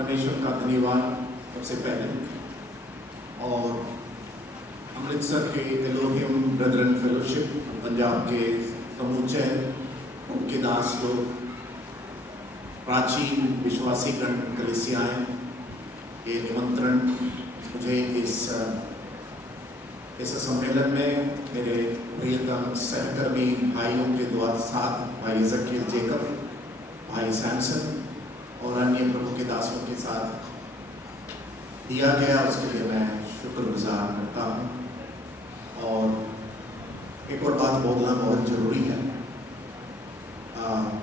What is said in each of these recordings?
परमेश्वर का धन्यवाद सबसे पहले। और अमृतसर के एलोहिम ब्रदरन फेलोशिप, पंजाब के समूचे उनके दास लोग, प्राचीन विश्वासी गण कलीसियाएं, ये निमंत्रण मुझे इस सम्मेलन में मेरे प्रियतम सहकर्मी भाइयों के द्वारा साथ भाई जकीर जेकब, भाई सैमसन और अन्य प्रभु के दासों के साथ दिया गया, उसके लिए मैं शुक्रगुजार करता हूँ। और एक और बात बोलना बहुत ज़रूरी है।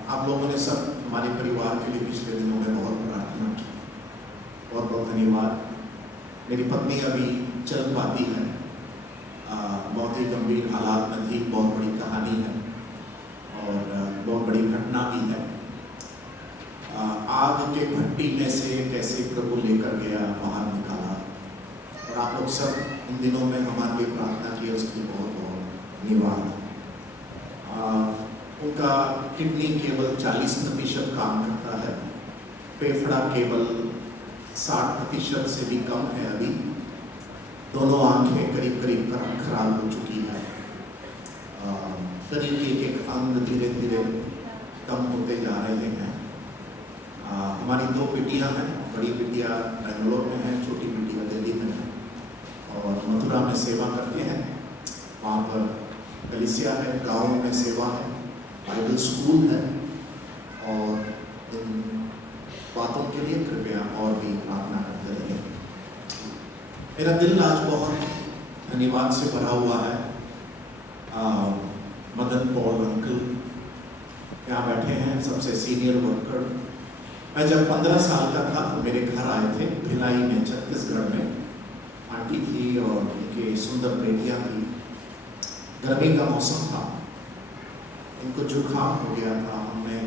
आप लोगों ने सब हमारे परिवार के लिए पिछले दिनों में बहुत प्रार्थना की, बहुत बहुत धन्यवाद। मेरी पत्नी अभी चल पाती है, बहुत ही गंभीर हालात में थी, बहुत बड़ी कहानी है और बहुत बड़ी घटना भी है। आग के भट्टी में से कैसे प्रभु लेकर गया, बाहर निकाला, और आप लोग सब इन दिनों में हमारे लिए प्रार्थना की, उसके लिए बहुत बहुत धन्यवाद। उनका किडनी केवल 40% काम करता है, फेफड़ा केवल 60% से भी कम है अभी, दोनों आंखें करीब करीब खराब हो चुकी है, शरीर के एक अंग धीरे धीरे कम होते जा रहे हैं। हमारी 2 बेटियां हैं, बड़ी बिटिया बेंगलोर में है, छोटी बिटिया दिल्ली में है, और मथुरा में सेवा करते हैं। वहाँ पर कलीसिया है, गाँव में सेवा है, बाइबल स्कूल है, और इन बातों के लिए कृपया और भी प्रार्थना करते रहिए। मेरा दिल आज बहुत धन्यवाद से भरा हुआ है। मदन पॉल अंकल यहाँ बैठे हैं, सबसे सीनियर वर्कर। मैं जब 15 साल का था तो मेरे घर आए थे भिलाई में, छत्तीसगढ़ में। आंटी थी और उनके सुंदर बेटियाँ थी। गर्मी का मौसम था, इनको जुकाम हो गया था। हमने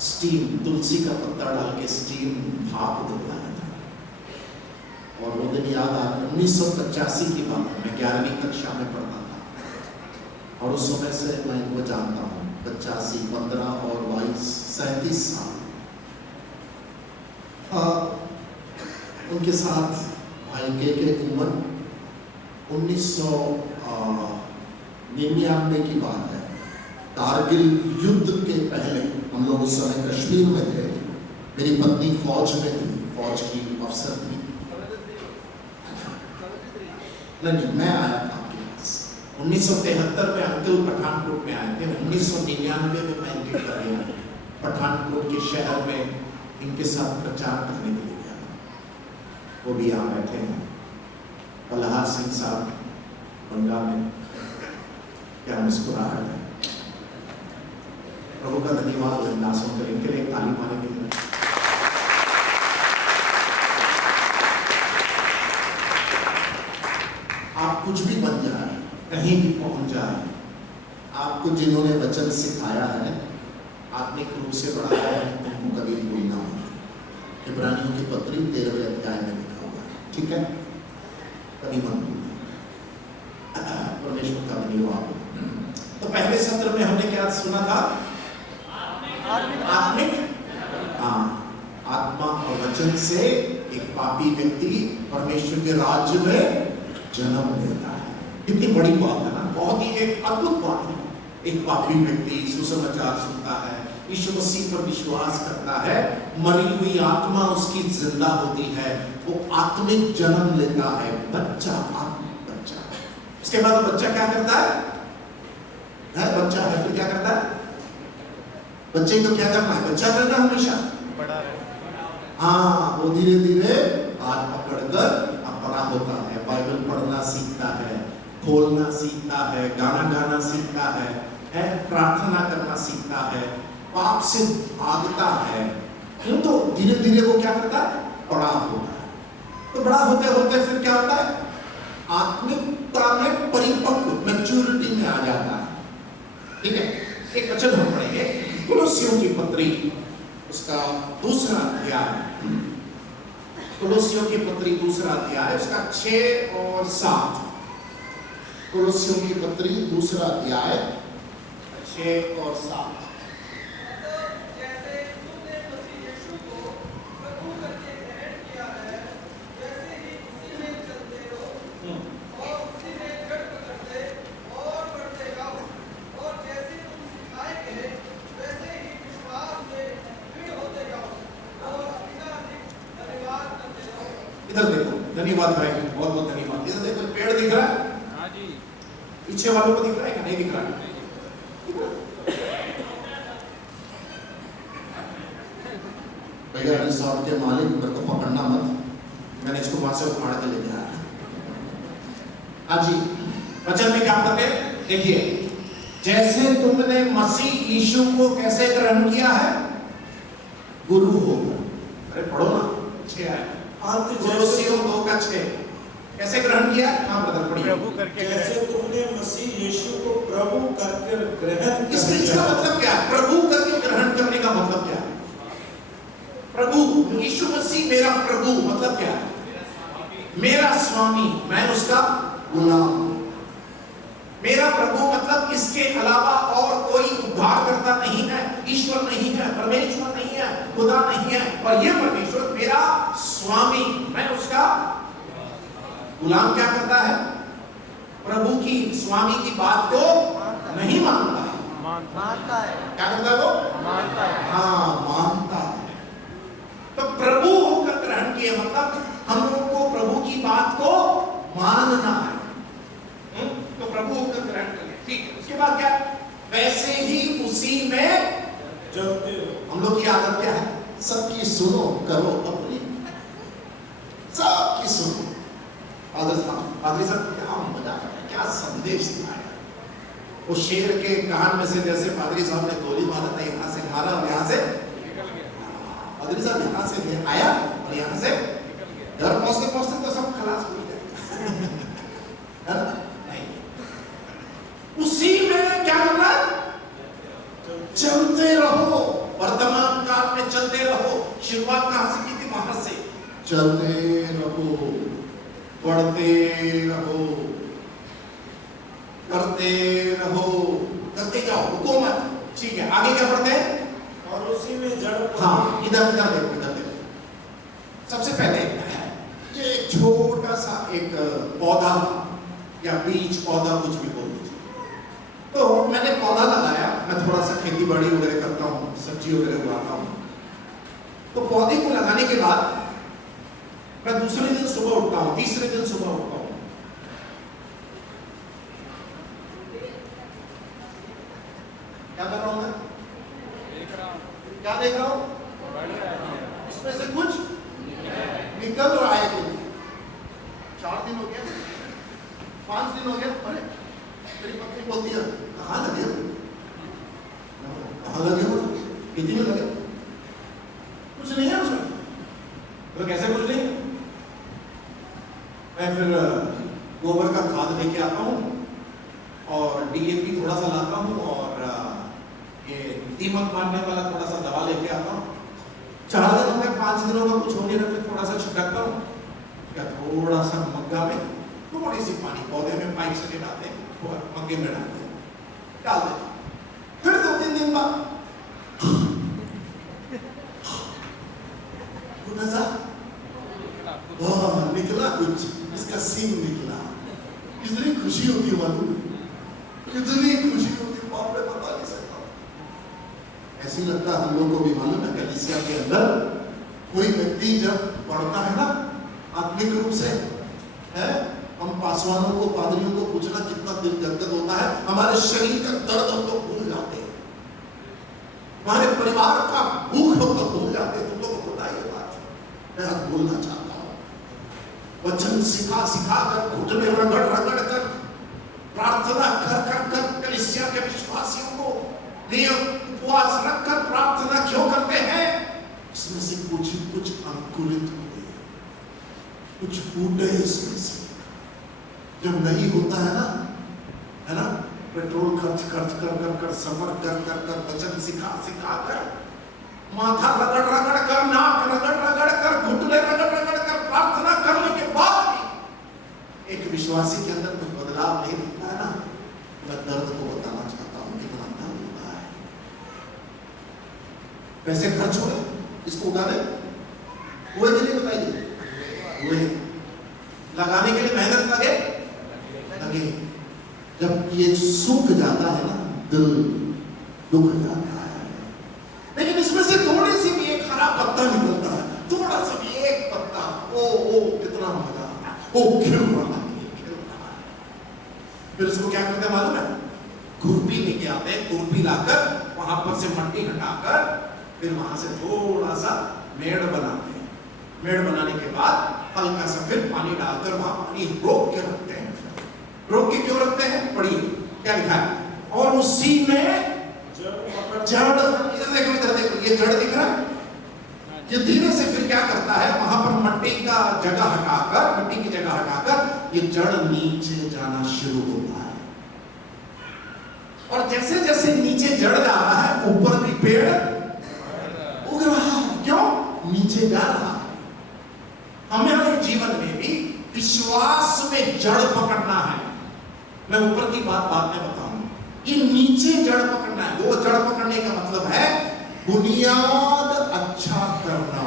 स्टीम, तुलसी का पत्ता डाल के स्टीम भाप दिलवाया था। और वो दिन याद आ, 1985 की बात है, मैं 11वीं कक्षा में पढ़ता था, और उस समय से मैं इनको जानता हूँ। 85, 15 और 22, 37 साल। उनके साथ भाई के उम्र 1999 की बात है। कारगिल युद्ध के पहले हम लोग उस समय कश्मीर में थे। मेरी पत्नी फौज में थी, फौज की अफसर थी। नहीं, मैं आया था आपके पास 1973 में। अंकल पठानकोट में आए थे। 1999 में मैं इनके घर गया, पठानकोट के शहर में इनके साथ प्रचार करने के लिए गया था। वो भी यहाँ बैठे हैं, बलहार सिंह साहब बंगा में। क्या मुस्कुराहट है। प्रभु का धन्यवाद हो दासों कर, इनके लिए ताली मारेंगे। आप कुछ भी बन जाए, कहीं भी पहुंच जाए, आपको जिन्होंने वचन सिखाया है, आत्मिक रूप से बढ़ाया है, उनको कभी भूलना मत। इब्रानियों की पत्री 13वें अध्याय में लिखा हुआ है, ठीक है? कभी मत भूलना। परमेश्वर का धन्यवाद। तो पहले सत्र में हमने क्या सुना था? आत्मिक, आत्मा और वचन से एक पापी व्यक्ति परमेश्वर के राज्य में जन्म लेता है। कितनी बड़ी बात है ना, बहुत ही एक अद्भुत बात है। एक पापी व्यक्ति सुसमाचार सुनता है, यीशु मसीह पर विश्वास करता है, मरी हुई आत्मा उसकी जिंदा होती है, वो आत्मिक जन्म लेता है, बच्चा, आत्मिक बच्चा। उसके बाद बच्चा क्या करता है? बच्चा है, फिर क्या करता है? बच्चे को क्या करना है? बच्चा रहना हमेशा, बड़ा रहना। हाँ, वो धीरे धीरे हाथ पकड़कर बड़ा होता है, बाइबल पढ़ना सीखता है, खोलना सीखता है, गाना गाना सीखता है, प्रार्थना करना सीखता है, पाप से भागता है। तो धीरे धीरे वो क्या करता है? बड़ा होता है। तो बड़ा होते होते फिर क्या होता है? आत्मिकता में परिपक्व, मैच्योरिटी में आ जाता है। ठीक है? एक वचन हम पढ़ेंगे, कुलुस्सियों की पत्री, उसका 2रा अध्याय। कुलुस्सियों की पत्री 2रा अध्याय, उसका 6 और 7। कुलुस्सियों की पत्री 2रा अध्याय 6 और 7। इधर देखो, धन्यवाद भाई, बहुत बहुत धन्यवाद। इधर देखो, पेड़ दिख रहा है? हाँ जी। पीछे वालों को दिख रहा है कि नहीं दिख रहा है? भैया रिसोर्ट के मालिक, मेरे को पकड़ना मत, मैंने इसको वहां से उखाड़ के लेके आया। हाँ जी, वचन में क्या करते हैं? देखिए, जैसे तुमने मसीह यीशु को कैसे ग्रहण किया है, गुरु होकर। अरे पढ़ो ना, 6 आया। कुलोसियों 2:6 कैसे ग्रहण किया? हाँ ब्रदर पढ़िए। प्रभु करके जैसे तुमने मसीह यीशु को प्रभु करके ग्रहण कर इसका लिया। मतलब क्या है? प्रभु करके ग्रहण करने का मतलब क्या है? प्रभु, यीशु मसीह मेरा प्रभु मतलब क्या है? मेरा स्वामी, मैं उसका गुलाम। मेरा प्रभु मतलब इसके अलावा और कोई उद्धार करता नहीं है, ईश्वर नहीं है, परमेश्वर नहीं है, खुदा नहीं है, और यह परमेश्वर मेरा स्वामी, मैं उसका गुलाम। क्या करता है? प्रभु की, स्वामी की बात को नहीं मानता है, मानता है। क्या करता है वो? मानता है। हाँ, मानता है। तो प्रभु होकर ग्रहण किए मतलब हम लोग को प्रभु की बात को मानना है। तो प्रभु होकर ग्रहण कर लिया, ठीक है। उसके बाद क्या? वैसे ही उसी में चलते हो। हम लोग की आदत क्या है? सबकी सुनो, करो अपनी, सबकी सुनो। पादरी साहब क्या मजा है, क्या संदेश दिया है। वो शेर के कान में से जैसे पादरी साहब ने गोली मारा था, यहाँ से मारा और यहाँ से पादरी साहब यहाँ से आया और यहाँ से घर पहुंचते पहुंचते तो सब खलास हो गए। नहीं, उसी में क्या करना? चलते रहो, वर्तमान काल में चलते रहो। शुरुआत कहां से की थी? वहां से चलते रहो, पढ़ते रहो, करते रहो, करते जाओ, रुको मत। ठीक है, आगे क्या पढ़ते हैं? और उसी में जड़। हाँ, इधर इधर देखो, इधर देखो। सबसे पहले ये एक छोटा सा एक पौधा या बीज, पौधा कुछ भी बोल दीजिए। तो मैंने पौधा लगाया, मैं थोड़ा सा खेती बाड़ी वगैरह करता हूँ, सब्जी वगैरह उगाता हूँ। तो पौधे को लगाने के बाद मैं दूसरे दिन सुबह उठता हूँ, तीसरे दिन सुबह उठता हूँ, क्या कर रहा हूँ मैं? देख रहा हूँ। क्या देख रहा हूँ? बढ़ रहा है। इसमें से कुछ निकल रहा है। कुछ 4 दिन हो गया, 5 दिन हो गया। अरे मेरी पत्नी बोलती है, कहाँ लगे हो? कहाँ लगे हो? खेती में लगे? कुछ नहीं है उसमें। तो कैसे कुछ नहीं? मैं फिर गोबर का खाद लेके आता हूँ और डीएपी थोड़ा सा लाता हूँ और ये दीमक मारने वाला थोड़ा सा दवा लेके आता हूँ। 4 दिन हो गए, 5 दिनों का कुछ हो नहीं रहा, फिर थोड़ा सा छिड़कता हूँ, क्या थोड़ा सा मग्गा में थोड़ी सी पानी, पौधे में पाइप से नहीं डालते, मग्गे में डालते, डाल देते। फिर 2-3 दिन बाद निकला कुछ, इसका सीन निकला। कितनी खुशी होती है मालूम, कितनी खुशी होती है, बाप रे बता नहीं सकता। ऐसी लगता है हम लोग को भी मालूम है, कलीसिया के अंदर कोई व्यक्ति जब बढ़ता है ना आत्मिक रूप से, है, हम पासवानों को, पादरियों को पूछना कितना दिल गदगद होता है। हमारे शरीर का दर्द हम लोग भूल जाते हैं, हमारे परिवार का भूख हम लोग भूल जाते हैं। तुम लोग को पता ये बात, मैं आज बोलना चाहता हूँ। वचन सिखा सिखा कर, घुटने रगड़ रगड़ कर, प्रार्थना कर कर कर कलीसिया के विश्वासियों को नियम उपवास रखकर प्रार्थना क्यों करते हैं? इसमें से कुछ अंकुरित हुए, कुछ फूटे इसमें से। जब नहीं होता है ना, पेट्रोल खर्च खर्च कर कर कर, सफर कर कर कर, वचन सिखा सिखा कर, माथा रगड़ रगड़ कर, नाक रगड़ रगड़ कर, घुटने रगड़ रगड़ कर प्रार्थना करने के बाद भी एक विश्वासी के अंदर कुछ बदलाव नहीं दिखता है ना, मैं दर्द को बताना चाहता हूँ कितना दर्द होता है। पैसे खर्च हुए इसको उगाने, हुए के लिए बताइए, हुए। लगाने के लिए मेहनत लगे, जब ये सूख जाता है ना, दिल दुख जाता है। लेकिन इसमें से थोड़ी सी भी एक हरा पत्ता निकलता है, थोड़ा सा भी एक पत्ता, ओ कितना वो खिल रहा है, खिल रहा है। फिर उसको क्या करते हैं मालूम है? खुरपी लेके आते हैं, खुरपी लाकर वहां पर से मट्टी हटाकर फिर वहां से थोड़ा सा मेड़ बनाते हैं। मेड़ बनाने के बाद हल्का सा फिर पानी डालकर वहां पानी रोक के रखते हैं। रोक के क्यों रखते हैं? पढ़िए क्या लिखा है। और उसी में जड़, इधर देखो ये जड़ दिख रहा है। ये धीरे से फिर क्या करता है, वहां पर मट्टी का जगह हटाकर, मट्टी की जगह हटाकर ये जड़ नीचे जाना शुरू होता है। और जैसे जैसे नीचे जड़ जा रहा है ऊपर भी पेड़ उग रहा है। क्यों? नीचे जा रहा है। हमारे जीवन में भी विश्वास में जड़ पकड़ना है। मैं ऊपर की बात बाद में बताऊंगा। ये नीचे जड़ पकड़ना है। वो जड़ पकड़ने का मतलब है बुनियाद अच्छा करना।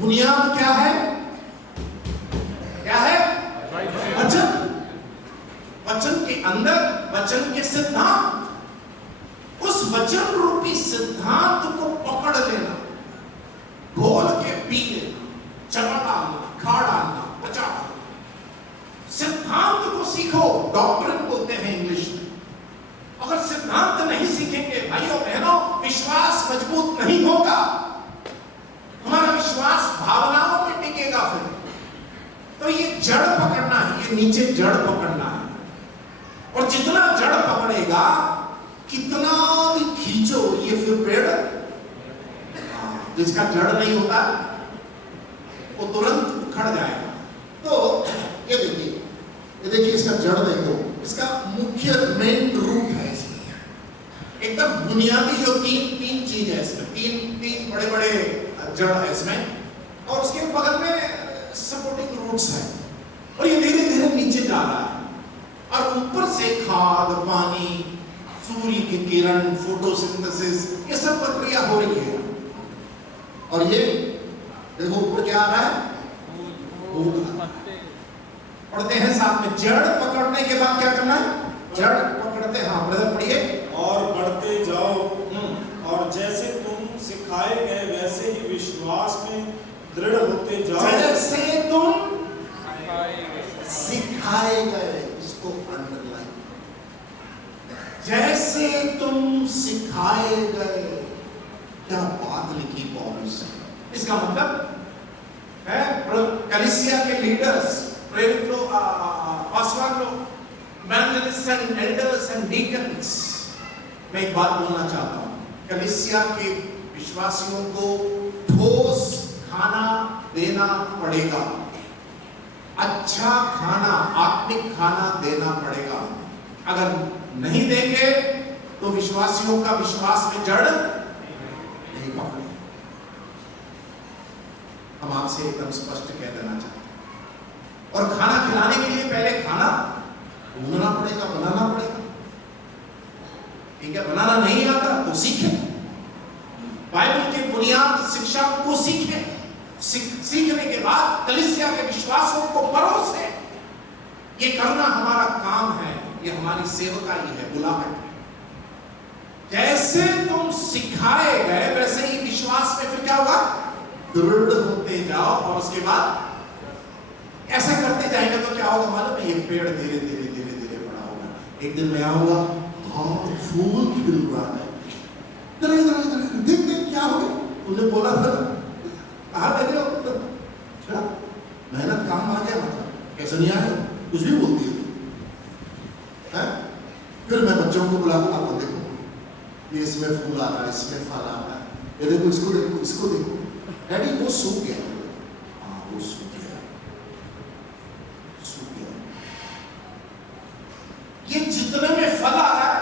बुनियाद क्या है? क्या है? वचन। वचन के अंदर वचन के सिद्धांत, उस वचन रूपी सिद्धांत को पकड़ लेना, घोल के पी लेना, चबा डालना, खा डालना, बचा डालना। सिद्धांत को सीखो, डॉक्ट्रिन बोलते हैं इंग्लिश में। अगर सिद्धांत नहीं सीखेंगे भाइयों बहनों, विश्वास मजबूत नहीं होगा। हमारा विश्वास भावनाओं में टिकेगा। फिर तो ये जड़ पकड़ना है, ये नीचे जड़ पकड़ना है। और जितना जड़ पकड़ेगा, कितना भी खींचो, ये फिर पेड़, जिसका जड़ नहीं होता वो तुरंत उखड़ जाएगा। तो ये देखिए इसका जड़ देखो, इसका मुख्य मेन रूट है इसमें। एकदम बुनियादी जो तीन चीज है इसमें, तीन बड़े बड़े जड़ है इसमें, और उसके बगल में सपोर्टिंग रूट्स है। और ये धीरे धीरे नीचे जा रहा है, और ऊपर से खाद, पानी, सूर्य की किरण, फोटोसिंथेसिस, ये सब प्रक्रिया हो रही है। और ये देखो ऊपर क्या आ रहा है? पढ़ते हैं साथ में। जड़ पकड़ने के बाद क्या करना है? जड़ पकड़ते, हाँ ब्रदर पढ़िए। और बढ़ते जाओ, और जैसे तुम सिखाए गए वैसे ही विश्वास में दृढ़ होते जाओ। जैसे तुम सिखाए गए, इसको अंडरलाइन। जैसे तुम सिखाए गए, क्या बात लिखी पौलुस ने। इसका मतलब है कलीसिया के लीडर्स, प्रेरित लोग, पासवान लोग, इवेंजलिस्ट्स एंड एल्डर्स एंड डीकन्स। मैं एक बात बोलना चाहता हूं, कलीसिया के विश्वासियों को ठोस खाना देना पड़ेगा। अच्छा खाना, आत्मिक खाना देना पड़ेगा। अगर नहीं देंगे तो विश्वासियों का विश्वास में जड़ नहीं पकड़े। हम आपसे एकदम स्पष्ट कह देना चाहते हैं। और खाना खिलाने के लिए पहले खाना ढूंढना पड़ेगा, बनाना पड़ेगा। ठीक है, बनाना नहीं आता तो सीखें, बाइबल के बुनियाद शिक्षा को सीखें। सीखने के बाद कलीसिया के विश्वासों को परोसे। ये करना हमारा काम है, ये हमारी सेवकाई है, बुलाहट है। जैसे तुम सिखाए गए वैसे ही विश्वास में फिर क्या होगा? दृढ़ होते जाओ। और उसके बाद ऐसा करते जाएंगे तो क्या होगा मालूम है? ये पेड़ धीरे धीरे धीरे धीरे बड़ा होगा। एक दिन मैं आऊंगा, हाँ फूल खिल रहा है, देख क्या हो गया? तुमने बोला था, कहा लगे मेहनत काम आ गया, मतलब कैसे नहीं आया? कुछ भी बोलती है। फिर मैं बच्चों को बुलाता हूँ, देखो ये इसमें फूल आ रहा है, इसमें फल आ रहा है, ये देखो, इसको देखो, इसको देखो। डैडी वो सूख गया। हाँ वो सूख गया, सूख गया। ये जितने में फल आ रहा है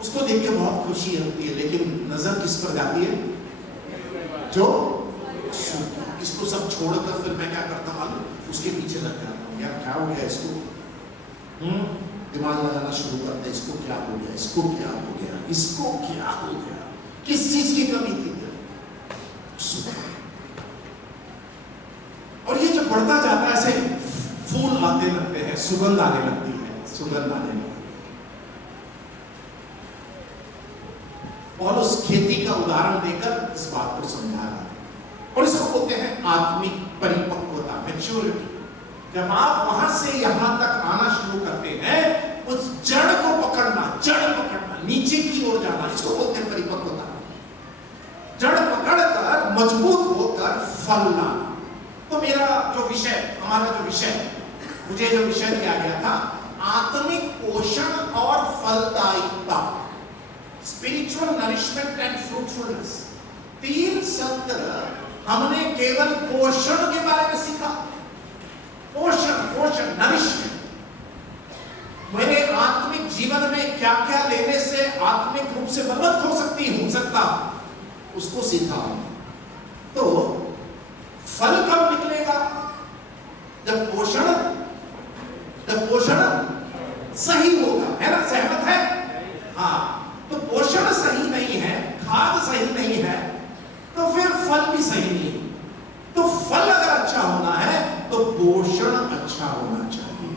उसको देख के बहुत खुशी होती है, लेकिन नजर किस पर जाती है? जो सूख। इसको सब छोड़कर फिर मैं क्या करता हूँ? उसके पीछे लग जाता हूँ, यार क्या हो गया इसको? दिमाग लगाना शुरू करते, इसको क्या हो गया, इसको क्या हो गया, इसको क्या हो गया, किस चीज की कमी थी? और ये जो बढ़ता जाता है, ऐसे फूल आते लगते हैं, सुगंध आने लगती है, सुगंध आने लगती है। पौलुस खेती का उदाहरण देकर इस बात को समझा रहा है, और इसको बोलते हैं आत्मिक परिपक्वता, मैच्योरिटी। जब आप वहां से यहां तक आना शुरू करते हैं, उस जड़ को पकड़ना, नीचे की ओर जाना, इसको बोलते हैं परिपक्वता। जड़ पकड़कर मजबूत होकर फल लाना। तो मेरा जो विषय, हमारा जो विषय, मुझे जो विषय दिया गया था, आत्मिक पोषण और फलदायिता, स्पिरिचुअल नरिशमेंट एंड फ्रूटफुलनेस। 3 सत्र हमने केवल पोषण के बारे में सीखा। पोषण, नरिशमेंट। मेरे आत्मिक जीवन में क्या क्या लेने से आत्मिक रूप से बलवंत हो सकता, उसको सीखा हमने। तो फल कब निकलेगा? जब पोषण सही होगा, है ना? सहमत है? हाँ। तो पोषण सही नहीं है, खाद सही नहीं है, तो फिर फल भी सही नहीं। तो फल अगर अच्छा होना है तो पोषण अच्छा होना चाहिए।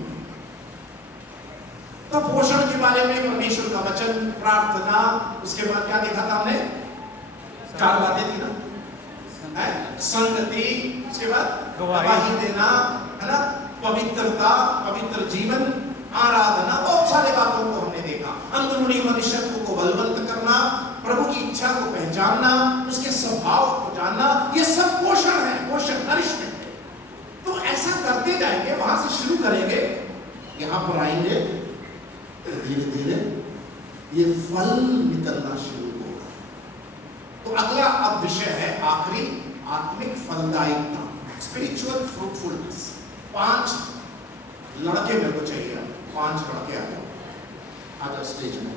तो पोषण के बारे में परमेश्वर का वचन, प्रार्थना, उसके बाद क्या देखा था हमने? 4 बातें थी ना, संगति, उसके बाद गवाही देना, है ना, पवित्रता, पवित्र जीवन, आराधना, बहुत सारे बातों को हमने देखा। अंदरूनी मनुष्यत्व को बलवंत करना, प्रभु की इच्छा को पहचानना, उसके स्वभाव को जानना, ये सब पोषण है, पोषण, नरिशमेंट। तो ऐसा करते जाएंगे, वहां से शुरू करेंगे, यहां पर आएंगे, धीरे धीरे ये फल निकलना शुरू होगा। तो अगला अब विषय है आखिरी, आत्मिक फलदायिता, स्पिरिचुअल फ्रूटफुलनेस। 5 लड़के मेरे को चाहिए, 5 लड़के आ जाओ स्टेज में।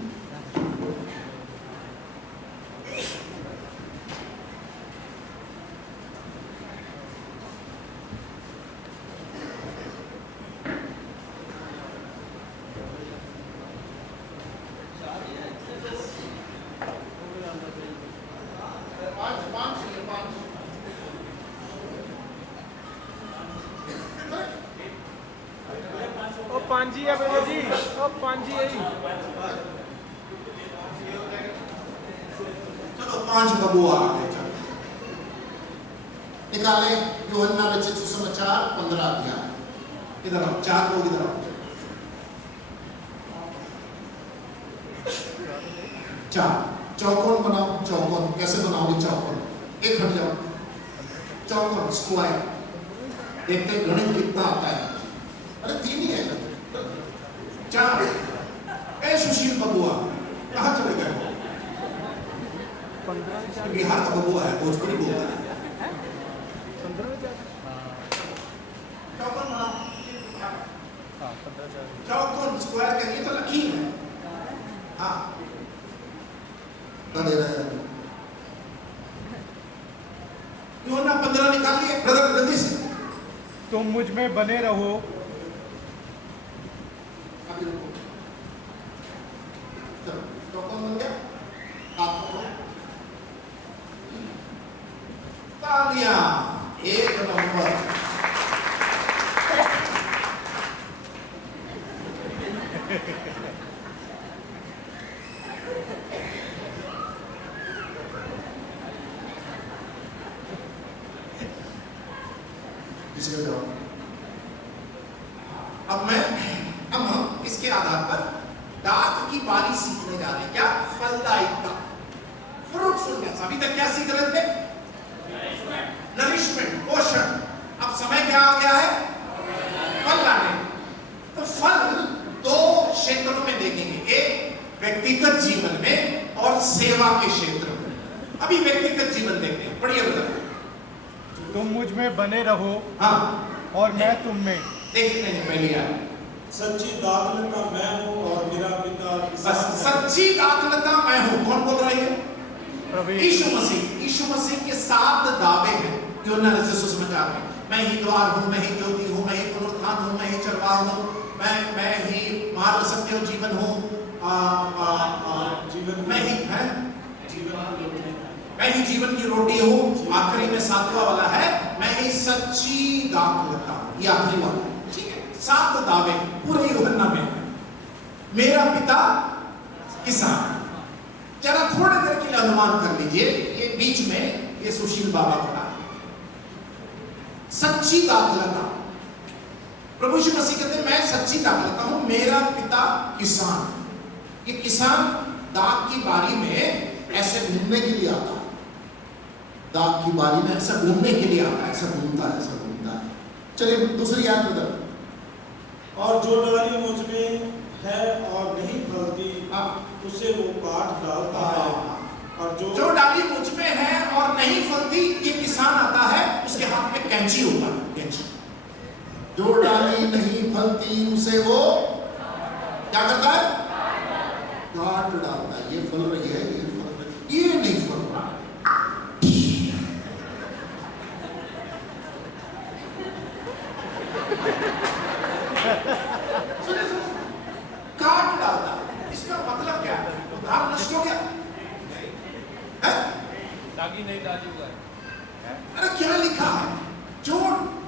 पांजी है बेटा जी, ओ पांजी है। चलो 5 बबुआ आ गए। चलो निकाले यूहन्ना रचित सुसमाचार 15 अध्याय। इधर आओ, 4 लोग इधर आओ। 4 चौकोन बनाओ। चौकोन कैसे बनाओगे? चौकोन, एक हट जाओ। चौकोन, स्क्वायर। देखते हैं गणित कितना आता है। अरे 3 ही है। 4 ए सुशील बबुआ कहाँ चले गए? बिहार का बबुआ है, भोजपुरी बोलता है। चौकोन बनाओ। चौकोन, स्क्वायर का ये तो लकीर है। हाँ, दे रहे हैं। यूहन्ना 15 निकाल लिए ब्रदर, जल्दी से। तुम मुझ में बने रहो। चलो, चौकोन बन गया। तालियां, 1 नंबर। इसमें जाओ। अब हम इसके आधार पर दाख की बारी सीखने जा रहे हैं। क्या? फलदायिता, फ्रूटफुलनेस। अभी तक क्या सीख रहे थे? नरिशमेंट, पोषण। अब समय क्या आ गया है? फल लाने। तो फल 2 क्षेत्रों में देखेंगे, एक व्यक्तिगत जीवन में और सेवा के क्षेत्र में। अभी व्यक्तिगत जीवन देखते हैं, पढ़िए बताइए। तुम मुझ में बने रहो, हाँ, और मैं तुम में। देखने नहीं पहले यार, सच्ची दाखलता मैं हूँ और मेरा पिता बस सच्ची दाखलता मैं हूँ। कौन बोल रही है? प्रभु यीशु मसीह। यीशु मसीह के 7 दावे हैं यूहन्ना रचित सुसमाचार में। मैं ही द्वार हूँ, मैं ही ज्योति हूँ, मैं ही पुनरुत्थान हूँ, मैं ही चरवाहा हूँ, मैं ही मार्ग, सत्य और जीवन हूँ। जीवन मैं ही है, जीवन मैं ही जीवन की रोटी हूँ। आखिरी में 7वां वाला है, मैं ही सच्ची दाखलता हूँ। ये आखिरी वाला है, ठीक है। 7 दावे पूरे यूहन्ना में। मेरा पिता किसान। जरा थोड़ी देर के लिए अनुमान कर लीजिए, ये बीच में ये सुशील बाबा खड़ा है। सच्ची दाखलता, प्रभु यीशु मसीह कहते हैं मैं सच्ची दाख लेता हूं, मेरा पिता किसान है। ये किसान दाख की बारी में ऐसे घूमने के लिए आता है, दाख की बारी में ऐसा घूमने के लिए आता है, ऐसा घूमता है, ऐसा घूमता है। चलिए दूसरी याद बदल। और जो डाली मुझ में है और नहीं फलती उसे वो काट डालता है, और जो डाली मुझ में है और नहीं फलती, ये किसान आता है, उसके हाथ में कैंची होता है, कैंची। जो डाली नहीं फलती उसे वो क्या करता है? काट डालता है। ये फल रही है, ये फल रही है, ये नहीं फल रहा है, काट डालता है। इसका मतलब क्या है? उधार नष्ट हो गया है? दागी नहीं डाली हुआ है। अरे क्या लिखा है? जो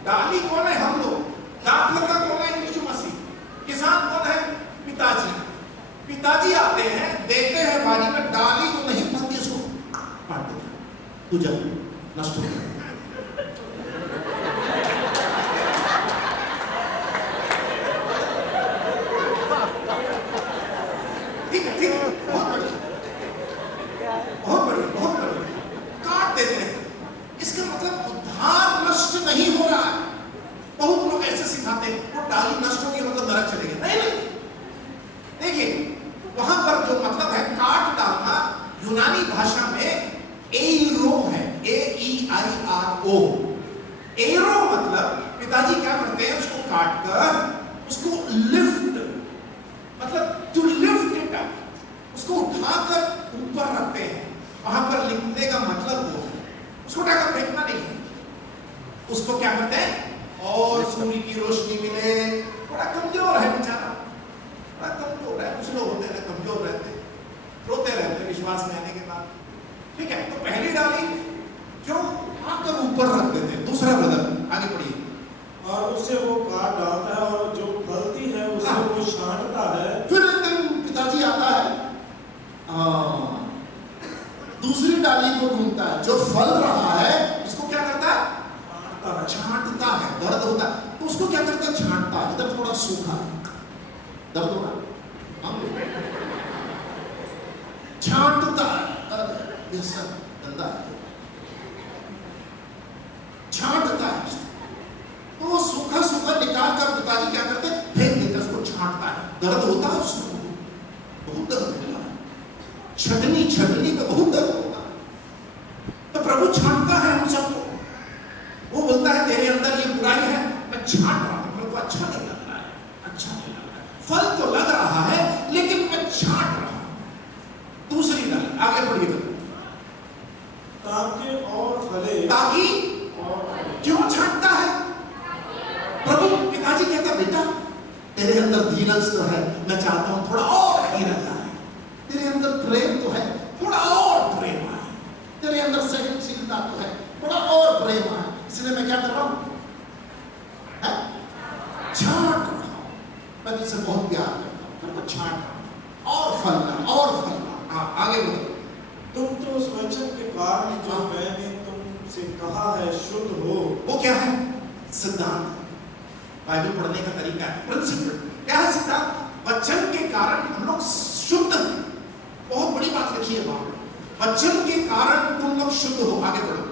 डाली कौन है? हम लोग। दाखलता कौन है? यीशु मसीह। किसान कौन है? पिताजी। पिताजी आते हैं, देखते हैं बारी में डाली को नहीं फलती, उसको काट देते हैं, तू जा, नष्ट हो गया। ठीक है, ठीक है, बहुत बढ़िया, बहुत बढ़िया, बहुत बढ़िया। काट देते हैं। इसका मतलब उद्धार नष्ट नहीं हो रहा है। बहुत लोग ऐसे सिखाते हैं वो डाली नष्ट होगी मतलब नरक चलेगी। नहीं नहीं, देखिए वहां पर जो मतलब है काट डालना, यूनानी भाषा में एरो है, AEIRO। एरो मतलब पिताजी क्या करते हैं, उसको काट कर उसको लिफ्ट, मतलब टू लिफ्ट इट अप, उसको उठाकर ऊपर रखते हैं। वहां पर लिखने का मतलब वो है, उसको उठाकर फेंकना नहीं है। उसको क्या करते हैं? और सूर्य की रोशनी मिले। बड़ा कमजोर है बेचारा, बड़ा कमजोर है। कुछ लोग होते हैं कमजोर रहते, रोते रहते विश्वास में आने के बाद। ठीक है, तो पहली डाली जो आकर ऊपर रख देते हैं। दूसरा ब्रदर आगे पढ़िए। और उसे वो काट डालता है, और जो फलती है उसे वो छांटता है। फिर एक दिन पिताजी आता है, दूसरी डाली को ढूंढता है, जो फल रहा है उसको क्या करता है? छांटता है। दर्द होता है तो उसको क्या करता है? छांटता है। इधर थोड़ा सूखा है, दर्द हो रहा, छांटता है, ये सब गंदा है, छांटता है। तो वो सूखा सूखा निकाल कर पिताजी क्या करते हैं? फेंक देते, उसको छांटता है। दर्द होता है उसको, बहुत दर्द होता है, छटनी छटनी में बहुत दर्द होता है। तो प्रभु छांटता है हम सबको। वो बोलता है तेरे अंदर ये बुराई है, मैं छांट रहा हूं, मेरे को अच्छा नहीं लग रहा है, अच्छा नहीं लग रहा है, फल तो लग रहा है लेकिन मैं छांट रहा हूं। दूसरी डाली आगे बढ़िए, ताकि और फले। ताकि क्यों छांटता है? प्रभु पिताजी कहता बेटा तेरे अंदर धीरज तो है, मैं चाहता हूं थोड़ा और धीरज आए। तेरे अंदर प्रेम तो है, थोड़ा और प्रेम आए। तेरे अंदर सहनशीलता तो है, थोड़ा और प्रेम आए। इसलिए मैं क्या कर रहा हूं? छांट रहा हूं। मैं तुझसे बहुत प्यार करता हूं, मेरे को छांट रहा हूं, और फलना और फलना। आगे बढ़ो। तुम तो उस वचन के कारण जो मैंने तुमसे कहा है शुद्ध हो। वो क्या है? सिद्धांत। बाइबल पढ़ने का तरीका है, प्रिंसिपल। क्या है सिद्धांत? वचन के कारण हम लोग शुद्ध हैं। बहुत बड़ी बात लिखी है वहां, वचन के कारण तुम लोग शुद्ध हो। आगे बढ़ो।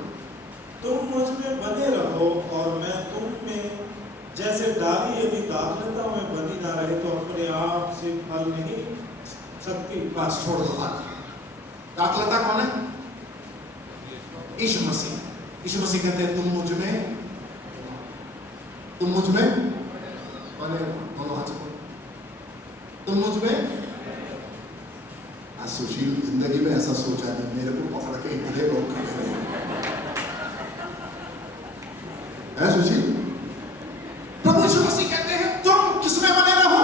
तुम मुझ में बने रहो और मैं तुम में। जैसे डाली यदि दाखलता में बनी ना रहे तो अपने आप से फल नहीं सकती। बस छोड़ दो बात। दाखलता कौन है? यीशु मसीह। यीशु मसीह कहते हैं तुम मुझ में बने रहो। दोनों हाथ से तुम मुझ में। सुशील जिंदगी में ऐसा सोचा नहीं, मेरे को पकड़ के इतने लोग खड़े रहे हैं। सुशील, प्रभु यीशु मसीह कहते हैं तुम किसमें बने रहो?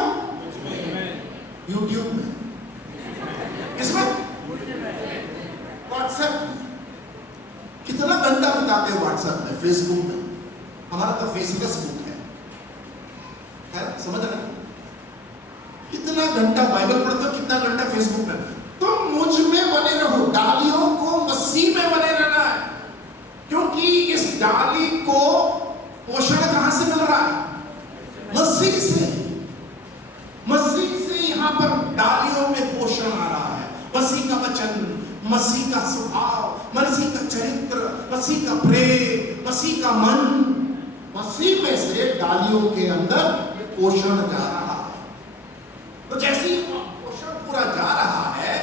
यूट्यूब में। किसमें? व्हाट्सएप में। कितना घंटा बिताते हो व्हाट्सएप में, फेसबुक में? हमारा तो फेसबुक है, समझ रहे? कितना घंटा बाइबल पढ़ते हो, कितना घंटा फेसबुक में? तुम मुझ में बने रहो। डालियों को मसीह में बने रहना है, क्योंकि इस डाली को पोषण कहां से मिल रहा है? मसीह का प्रेम, मसीह का मन, मसीह में से डालियों के अंदर पोषण जा रहा है। तो जैसे ही पोषण पूरा जा रहा है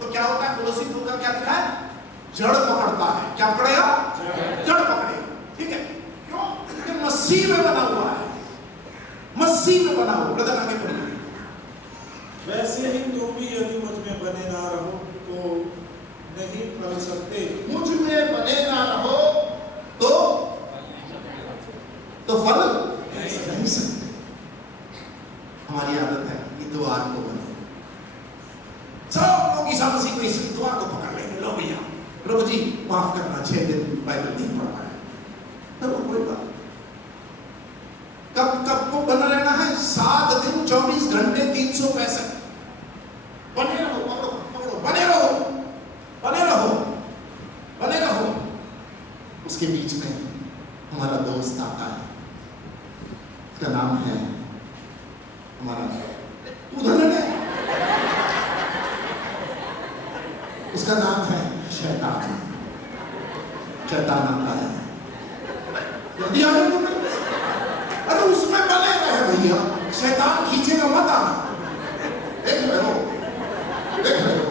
तो क्या होता है? कुलुसी 2 का क्या लिखा है? जड़ पकड़ता है। क्या पकड़ेगा? जड़ पकड़ेगा। ठीक है, क्यों? क्योंकि मसीह में बना हुआ है, मसीह में बना हुआ। ब्रदर आगे पढ़िए। वैसे ही तुम भी यदि मुझ में बने ना रहो तो नहीं फल सकते। मुझ में बने ना रहो तो फल नहीं सकते। हमारी आदत है कि द्वार को बने, सब लोग ईसा मसीह को इस द्वार को पकड़ लेंगे। लो भैया, प्रभु जी माफ करना, 6 दिन बाइबल नहीं पढ़ पाया, तो कोई बात। कब को बना रहना है? 7 दिन 24 घंटे 365 बने रहो। पकड़ो पकड़ो, बने रहो, बने रहो, बने रहो। उसके बीच में हमारा दोस्त आता है, उसका नाम है हमारा उदाहरण है, उसका नाम है शैतान। शैतान आता है, यदि आ गए तुम्हें, अरे उसमें बने रहे भैया, शैतान खींचेगा मत आना। देख रहे हो, देख रहे हो,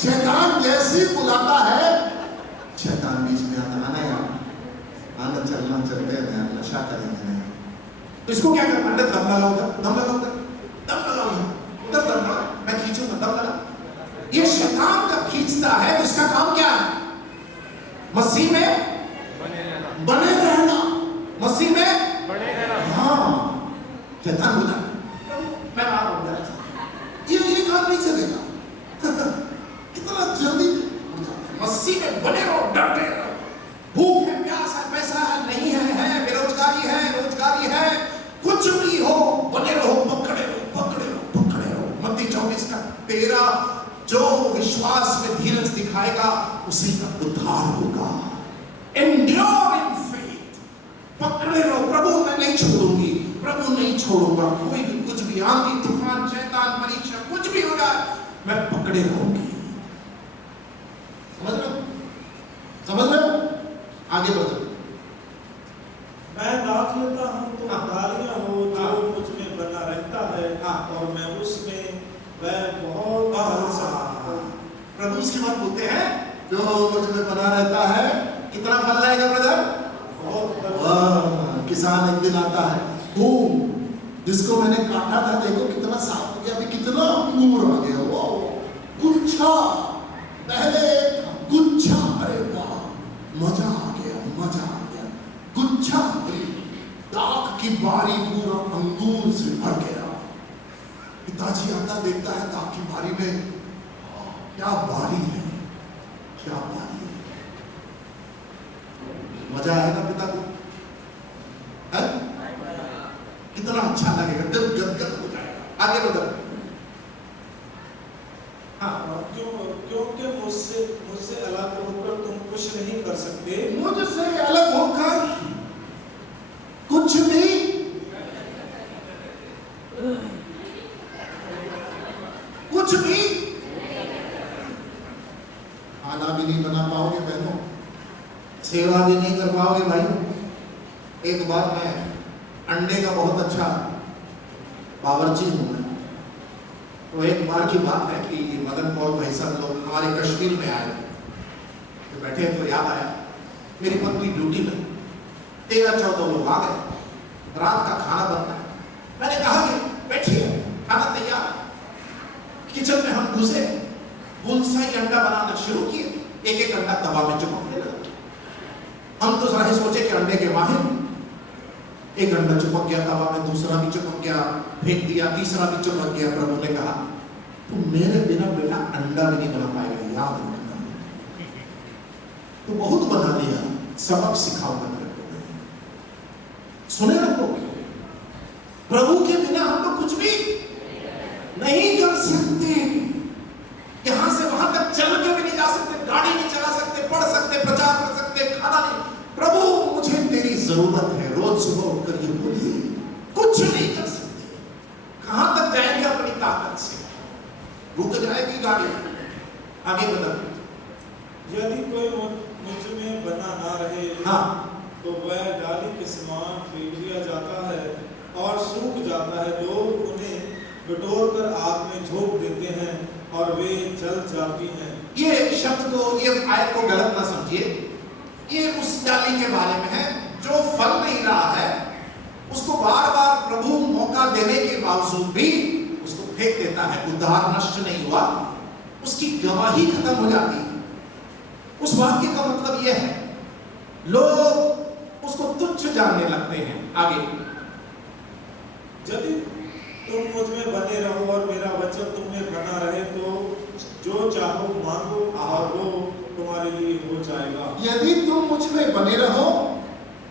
शैतान जैसे बुलाता है, शैतान बीच में आता है। यार आना, चलना, चलते हैं, नशा करेंगे। तो इसको क्या करना है? दम लगाओ, दम लगाओ, दम लगाओ, उधर दम लगाओ, मैं खींचूंगा, दम लगा। ये शैतान जब खींचता है तो इसका काम क्या है? मसीह में बने रहना, मसीह में बने रहना। हाँ, शैतान बोला मैं आ रहा हूं, ये काम नहीं चलेगा। कितना जल्दी मसीह में बने रहो, डटे रहो। भूख है, प्यास है, पैसा है, नहीं है, बेरोजगारी है, रोजगारी है, कुछ भी हो, बने रहो, पकड़े रहो, पकड़े रहो, पकड़े रहो। मत्ती 24:13, जो विश्वास में धीरज दिखाएगा उसी का उद्धार होगा। Endure in faith, पकड़े रहो। प्रभु मैं नहीं छोड़ूंगी, प्रभु नहीं छोड़ूंगा। कोई भी कुछ भी, आंधी तूफान, शैतान, परीक्षा, कुछ भी हो जाए, मैं पकड़े रहूंगी। समझ रहे हो? समझ रहे हो? आगे बढ़ो। मैं दाख लेता हूँ तो डालियां हो, जो मुझ में बना रहता है और मैं उसमें, वह बहुत फल सकता है। प्रभु उसकी बात बोलते हैं, जो मुझ में बना रहता है, कितना फल लाएगा ब्रदर? बहुत फल। किसान एक दिन आता है, जिसको मैंने काटा था, देखो कितना साफ हो गया, अभी कितना अंगूर आ गया, वो गुच्छा, पहले गुच्छा, अरे वाह, मजा आ गया, मजा आ गया, गुच्छा, दाख की बारी पूरा अंगूर से भर गया। पिताजी आता, देखता है दाख की बारी में, क्या बारी है, क्या बारी है। मजा आएगा पिता को, है? कितना अच्छा लगेगा, दिल गदगद हो जाएगा। आगे बढ़ो। हाँ, क्योंकि मुझसे अलग होकर तुम कुछ नहीं कर सकते। मुझसे अलग होकर कुछ नहीं, कुछ भी खाना भी नहीं बना पाओगे बहनों, सेवा भी नहीं कर पाओगे भाइयों। एक बार मैं अंडे का बहुत अच्छा बावर्ची हूं मैं, तो एक बार की बात है कि मदन पॉल भाई साहब लोग हमारे कश्मीर में आए थे, तो बैठे तो याद आया मेरी पत्नी ड्यूटी में, 13-14 लोग आ गए, रात का खाना बनना है। मैंने कहा कि बैठिए, खाना तैयार है। किचन में हम घुसे, बुलसाई अंडा बनाना शुरू किए, एक एक अंडा तवा में चिपकने लगा। हम तो सारे सोचे कि अंडे के माहिर, एक अंडा चिपक गया तवा में, दूसरा भी चिपक गया, फेंक दिया, तीसरा भी चिपक गया। प्रभु ने कहा तू मेरे बिना बेटा अंडा भी नहीं बना पाएगा, याद रखना। तो बहुत बना लिया, सबक सिखाऊंगा तेरे को। सुने रखो, प्रभु के बिना हम लोग कुछ भी नहीं कर सकते। यहां से वहां तक चल के भी नहीं जा सकते, गाड़ी नहीं चला सकते, पढ़ सकते, प्रचार कर सकते, खाना नहीं। प्रभु मुझे तेरी जरूरत है, रोज सुबह उठकर ये बोलिए, कुछ नहीं कर सकते। कहां तक जाएंगे अपनी ताकत से? रुक जाएगी गाड़ी। आगे बदल। यदि कोई मुझ में बना ना रहे, हाँ, तो वह डाली के समान फेंक दिया जाता है और सूख जाता है। लोग उन्हें बटोर कर आग में झोंक देते हैं और वे जल जाती हैं। ये शब्द को, ये आयत को गलत ना समझिए। ये उस डाली के बारे में है जो फल नहीं रहा है, उसको बार बार प्रभु मौका देने के बावजूद भी उसको फेंक देता है। उद्धार नष्ट नहीं हुआ, उसकी गवाही खत्म हो जाती है। उस वाक्य का मतलब यह है, लोग उसको तुच्छ जानने लगते हैं। आगे, यदि तुम मुझ में बने रहो और मेरा वचन तुम में बना रहे, तो जो चाहो मांगो और वो तुम्हारे लिए हो जाएगा। यदि तुम मुझ में बने रहो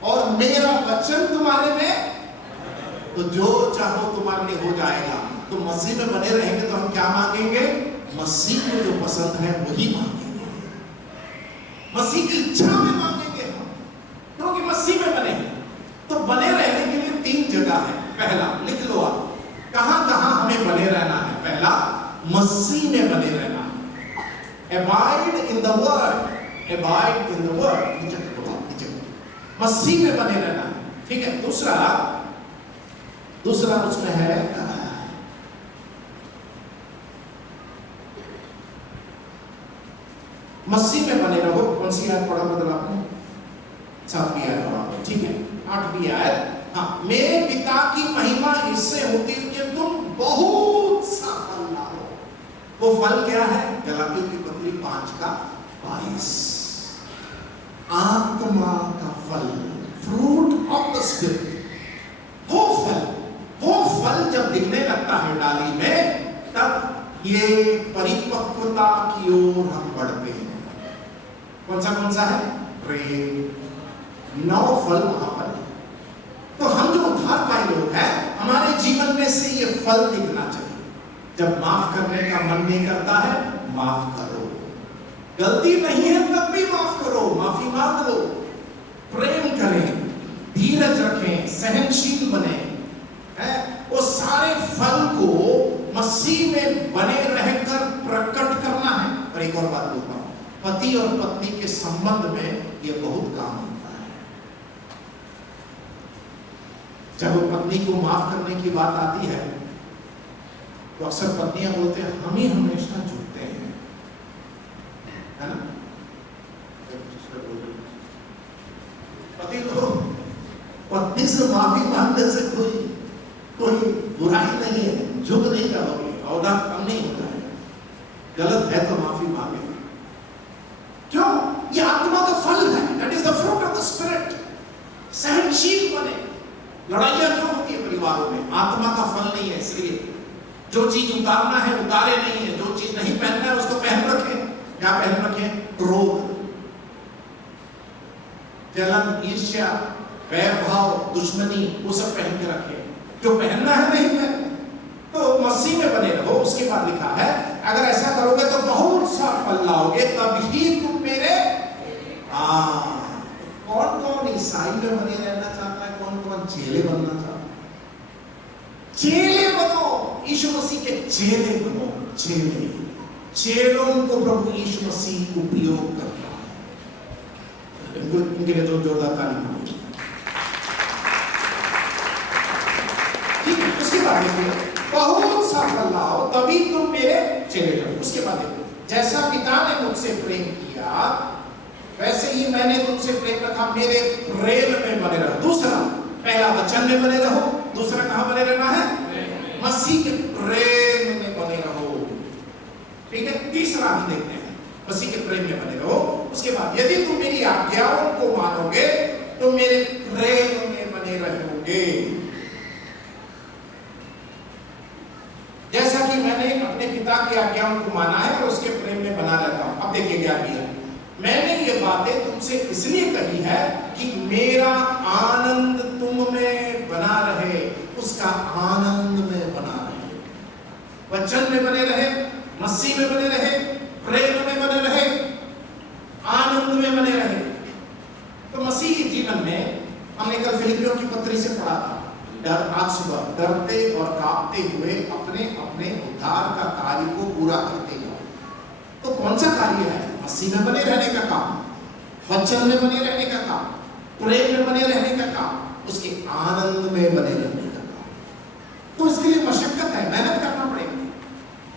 और मेरा वचन तुम्हारे में, तो जो चाहो तुम्हारे लिए हो जाएगा। तो मसीह में बने रहेंगे तो हम क्या मांगेंगे? मसीह को जो पसंद है वही मांगेंगे, मसीह की इच्छा में मांगेंगे हम, क्योंकि मसीह में बने हैं। तो बने रहने के लिए 3 जगह है। पहला, लिख लो आप, कहां कहां हमें बने रहना है। पहला, मसीह में बने रहना है। Abide in the word, abide in the word, मसीह में बने रहना है। ठीक है। दूसरा उसमें है मसीह में बने रहो। कौन सी आयत पढ़ा बदला आपने? 7वीं आयत पढ़ा, ठीक है। 8वीं आयत, हाँ, मेरे पिता की महिमा इससे होती है कि तुम बहुत सा फल लाओ। वो फल क्या है? गलातियों की पत्री 5:22, आत्मा का फल, फ्रूट ऑफ द स्पिरिट। वो फल जब दिखने लगता है डाली में, तब ये परिपक्वता की ओर हम बढ़ते हैं। कौन सा है? प्रेम। 9 फल वहां पर है। तो हम जो उद्धार पाए लोग हैं, हमारे जीवन में से ये फल दिखना चाहिए। जब माफ करने का मन नहीं करता है, माफ करो। गलती नहीं है तब भी माफ करो, माफी मांग लो। प्रेम करें, धीरज रखें, सहनशील बने, है। वो सारे फल को मसीह में बने रहकर प्रकट करना है। और एक और बात बोलता हूं, पति और पत्नी के संबंध में ये बहुत काम होता है। जब पत्नी को माफ करने की बात आती है, तो अक्सर पत्नियां बोलते हैं हम ही हमेशा झूठते हैं, है ना। पति को पत्नी से माफी मांगने से कोई बुराई नहीं है, झुक नहीं करोगे, औदा कम नहीं होता है। गलत है तो माफी मांगे। क्यों? ये आत्मा का फल है, that is the fruit of the spirit. सहनशील बने। लड़ाइयां क्यों होती है परिवारों में? आत्मा का फल नहीं है। इसलिए जो चीज उतारना है उतारे नहीं है, जो चीज नहीं पहनना है उसको पहन रखें। क्या पहन रखें? क्रोध, जलन, ईर्ष्या, वैरभाव, दुश्मनी, वो सब पहन के रखें। जो पहनना है नहीं पहनना। तो मसीह में बने रहो। उसके बाद लिखा है, अगर ऐसा करोगे तो बहुत सा फल लाओगे, तभी तुम मेरे। कौन कौन ईसाई में बने रहना चाहता है? कौन कौन चेले बनना चाहता है? चेले बनो, यीशु मसीह के चेले बनो। चेलों को प्रभु यीशु मसीह उपयोग करता है। इनके लिए तो जोरदार ताली मारो। ठीक है। उसके बाद देखिए, बहुत सा फल लाओ तभी तुम मेरे चेले ठहरो। उसके बाद देखो, जैसा पिता ने मुझसे प्रेम किया वैसे ही मैंने तुमसे प्रेम रखा, मेरे प्रेम में बने रहो। दूसरा, पहला वचन में बने रहो, दूसरा कहां बने रहना है? मसीह के प्रेम में बने रहो। ठीक है। तीसरा हम देखते हैं, मसीह के प्रेम में बने रहो। उसके बाद, यदि तुम मेरी आज्ञाओं को मानोगे तो मेरे प्रेम में बने रहोगे, जैसा कि मैंने अपने पिता की आज्ञाओं को माना है और उसके प्रेम में बना रहता हूं। अब देखिए क्या किया, मैंने ये बातें तुमसे इसलिए कही है कि मेरा आनंद तुम में बना रहे, उसका आनंद में बना रहे। वचन में बने रहे, मसीह में बने रहे, प्रेम में बने रहे, आनंद में बने रहे। तो मसीह के जीवन में हमने कल फिलिपियों की पत्री से पढ़ा था, आज सुबह डरते और कांपते हुए अपने अपने उद्धार का कार्य को पूरा करते जाओ। तो कौन सा कार्य है? मसीह में बने रहने का काम। वचन में बने रहने का काम, प्रेम में बने रहने का काम, उसके आनंद में बने रहने का काम। तो इसके लिए मशक्कत है, मेहनत करना पड़ेगा।